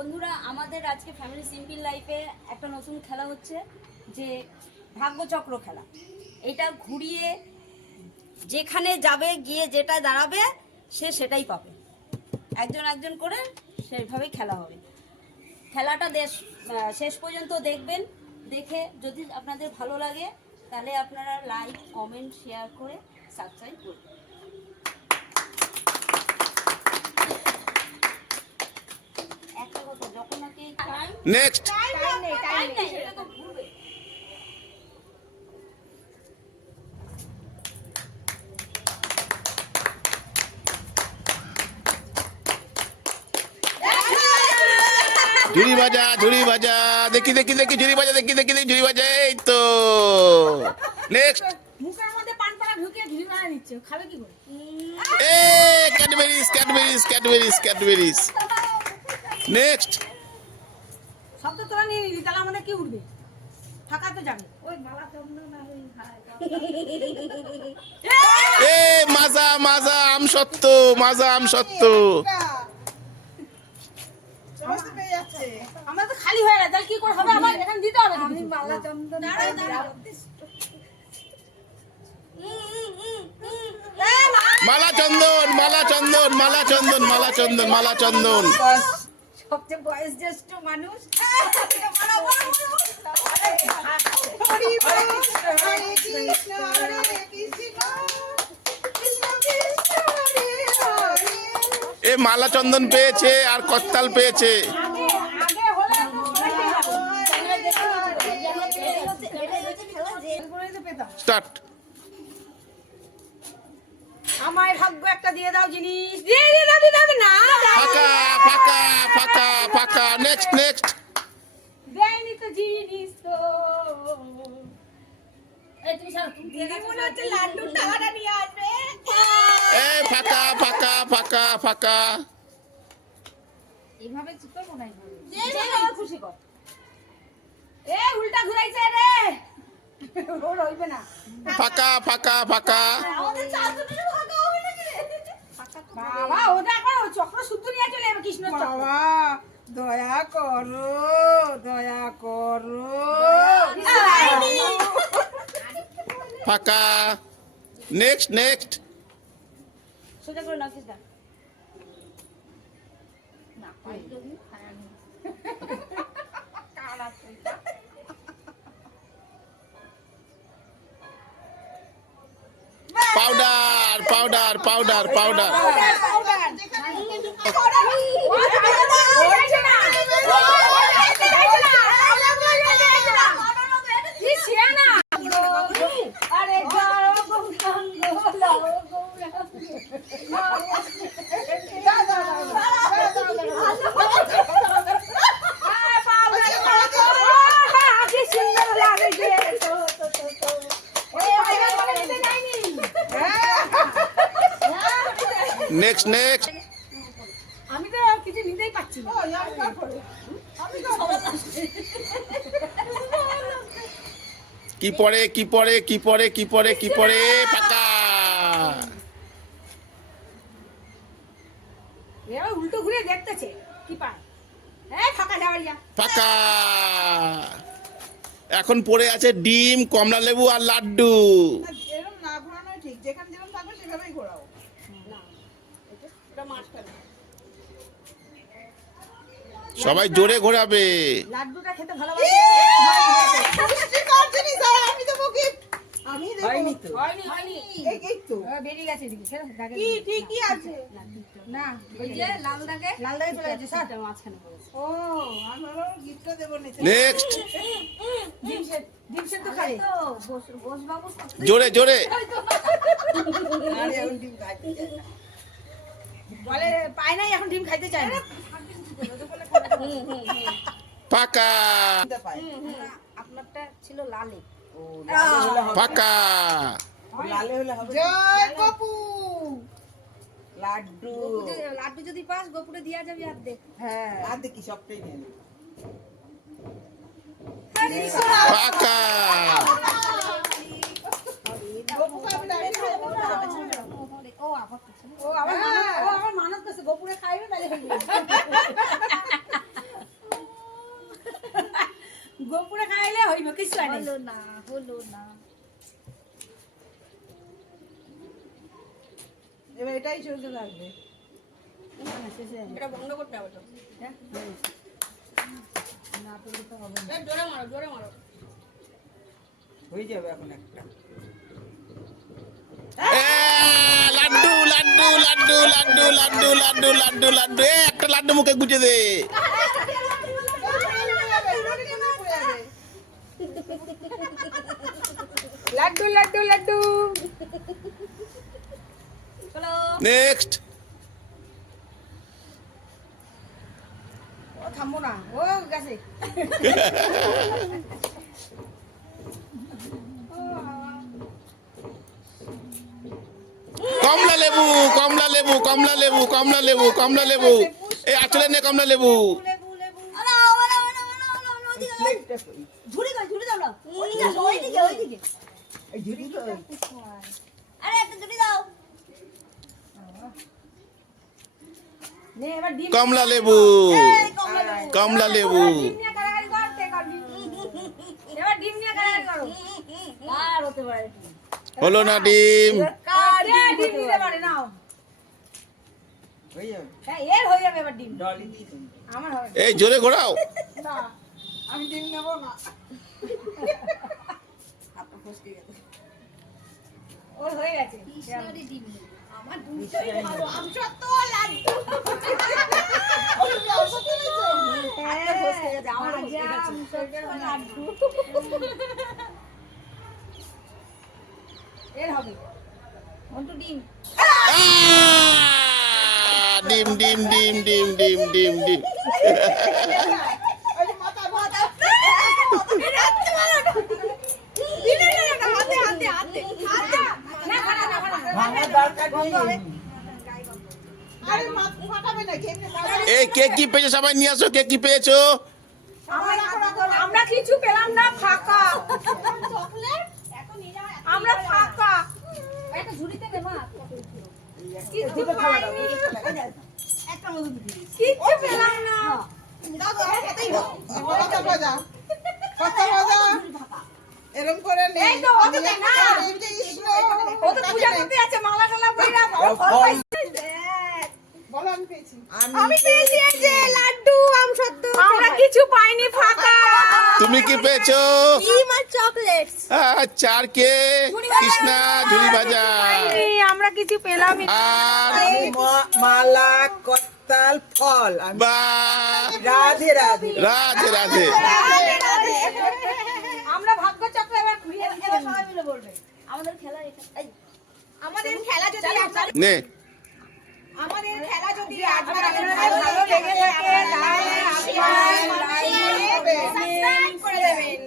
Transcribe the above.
বন্ধুরা, আমাদের আজকে ফ্যামিলি সিম্পল লাইফে একটা নতুন খেলা হচ্ছে, যে ভাগ্যচক্র খেলা। এটা ঘুরিয়ে যেখানে যাবে, গিয়ে যেটা দাঁড়াবে সে সেটাই পাবে। একজন একজন করে সেইভাবেই খেলা হবে। খেলাটা শেষ পর্যন্ত দেখবেন। দেখে যদি আপনাদের ভালো লাগে তাহলে আপনারা লাইক, কমেন্ট, শেয়ার করে সাবস্ক্রাইব করবেন। একটা কথা, যখন নাকি নেক্সট সেটা তো ঘুরবে। ঝুড়ি ভাজা, ঝুড়ি ভাজা, দেখি দেখি দেখি ঝুড়ি ভাজা, দেখি দেখি দেখি ঝুড়ি ভাজা, এই তো নেক্সট। মুখের মধ্যে পান পাড়া ঢুকিয়ে ঝুড়ি মারা নিচ্ছে, খাবে কি করে? এ Cadburys Cadburys Cadburys Cadburys. Next সব তো তোরা নিয়ে নিলি, তাহলে আমাদের কি উঠবে? ফাঁকা তো যাবে। ওই এ মাজা মাজা আম সত্য, মাজা আম সত্য। আমরা তো খালি হয়ে গেছে, তাহলে কি করে হবে? আমার এখানে দিতে হবে। আমি মালা চন্দন মালা চন্দন, মালা চন্দন, মালা চন্দন, মালা চন্দন, মালা চন্দন। সবচেয়ে বয়স জ্যেষ্ঠ মানুষ। এ মালা চন্দন পেয়েছে আর করতাল পেয়েছে। স্টার্ট। আমায় ভাগ্য একটা দিয়ে দাও জিনিস। দিয়ে দিয়ে দাও, দিয়ে দাও না। ফাঁকা ফাঁকা ফাঁকা ফাঁকা। Next next. দেয়নি তো জিনিস তো। এই তুমি ছাড়ো, তুমি দিয়ে দাও। মনে হচ্ছে লাড্ডু টাকাটা নিয়ে আসবে। এ ফাঁকা ফাঁকা ফাঁকা ফাঁকা। এইভাবে চিপে মনে হয় খুশি কর। এ উল্টা ঘুরাইছে রে। ওর হইবে না। ফাঁকা ফাঁকা ফাঁকা। আমাদের চারজনের ভাগা হবে নাকি রে? বাবা, ওটা এখন চক্র শুদ্ধ নিয়ে চলে যাবে কৃষ্ণ চক্র। বাবা দয়া করো, দয়া করো। ফাঁকা। Next next. সোজা করে নাও সেটা। না পাইলো নি, খায়ানি। কালা সেটা। Powder powder powder powder. Next next. আমি তো কিছু নিতেই পারছি না। কি পড়ে কি পড়ে কি পড়ে কি পড়ে কি পড়ে? ফাঁকা। এবার উল্টো ঘুরে দেখতেছে কি পায়। এই ফাঁকা যাওয়ারিয়া। ফাঁকা। এখন পড়ে আছে ডিম, কমলা লেবু আর লাড্ডু। এরকম না ঘোরানোই ঠিক, যেখানে যেরকম থাকবে সেভাবেই ঘোরাও। এটা মাছটা না। সবাই জোরে ঘোরাবে। লাড্ডুটা খেতে ভালোবাসে। আমি দেবো gift। আমি দেবো। হয়নি হয়নি। এই তো। বেরিয়ে গেছে এদিকে। কি ঠিকই আছে। না, ওই যে লাল দাগে, লাল দাগে চলে যাচ্ছে স্যার। মাঝখানে পড়েছে। ও আমি ভালো গিফটটা দেবো নিতে। নেক্সট। ডিম সেদ্ধ খাই। তো বস বাবু জোরে জোরে। আরে ওই ডিম খাইতে চাই না। বলে পায় নাই, এখন ডিম খাইতে চায় না। ফাঁকা দিতে পায়। আপনারটা ছিল লালে। ও লালে হলে হবে। ফাঁকা। লালে হলে হবে। জয় কপু। লাড্ডু। লাড্ডু যদি পাস, গোপুরে দিয়া যাবে অর্ধেক। হ্যাঁ আর দেখি সবটাই নিয়ে নে। ফাঁকা। গপুকে আমি দাঁড়িয়ে খাবো না। ও আবার কিছু। ও আমার মানত করছে গোপুরে খাইবে তাহলে হয়ে যাবে। হইব কিছু আনে হলো না হলো না। এবার এটাই চলতে থাকবে। এটা বন্ধ করতে হবে তো। হ্যাঁ না তো তো হবে না। জোরে মারো জোরে মারো। হয়ে যাবে এখন একটা। লাড্ডু লাড্ডু লাড্ডু লাড্ডু লাড্ডু লাড্ডু লাড্ডু লাড্ডু একটা লাড্ডু মুখে গুজে দে। লাড্ডু লাড্ডু লাড্ডু চলো। নেক্সট। ও থামবো না ও গেছে কমলা লেবু কমলা লেবু কমলা লেবু কমলা লেবু কমলা লেবু এই আচলে নে কমলা লেবু। প্লেটটা কই? ঝুড়ি দাও ঝুড়ি দাও না। ওইদিকে ওইদিকে ওইদিকে। এই ঝুড়ি কই? আরে একটা ঝুড়ি দাও। নে এবার ডিম কমলা লেবু এই কমলা লেবু। কমলা লেবু। ডিম নিয়ে কারাকারি করতে করবি এবার ডিম নিয়ে কারাকারি করো কার হতে পারে? হলো না ডিম। কার দে, ডিম দিতে পারে নাও হয়ে যাবে। হ্যাঁ এর হয়ে যাবে এবার ডিম ডলি দিয়ে দিন। আমার হবে এই জোরে ঘোরাও। না আমি ডিম নেবো না। ওর হয়ে গেছে আমার দুটোই ভালো। আমসত্ব লাড্ডু। হাতে ফসকে গেছে, আমারও ফসকে গেছে। লাড্ডু এর হবে মন্টু ডিম। ডিম ডিম ডিম ডিম ডিম ডিম ডিম। ওই যে মাথা মাথা। না খানা না খানা ভাঙার দরকার নেই। আরে মাথা ফাটাবে না কেমনে ফাটাবে? এই কে কি পেয়েছো সবাই নিয়ে আসো কে কি পেয়েছো। আমরা কিছু পেলাম না ফাঁকা আমরা ফাঁকা একটা ঝুড়িতে দে মা। কিছু পাইনি একটা মধু দিবি। কিছু পেলাম না কথা বাজা। কথা বাজা। এরম করে নেই। এই তো, ও তো দেখ না। এই যে ইসলো। ও তো পূজা করতে যাচ্ছে মালা টালা পইরা ফল। বলো আমি পেয়েছি। আমি পেয়েছি এই যে লাড্ডু আমসত্ব আমরা কিছু পাইনি ফাঁকা তুমি কি পেয়েছো। ডিম আর চকলেটস। চার কে কৃষ্ণা ঝুড়ি ভাজা পাইনি আমরা কিছু পেলামই না। আর মালা কত্তাল ফল। আমি বা রাধে রাধে। রাধে রাধে। আমরা ভাগ্য চক্র এবার ঘুরিয়ে এবার সবাই মিলে বলবে আমাদের খেলা এটা। এই আমাদের খেলা যদি নে আমাদের খেলা যদি আজকে ভালো ভালো লেগে থাকে লাগে, তাহলে আপনারা লাইক সাবস্ক্রাইব করে দেবেন।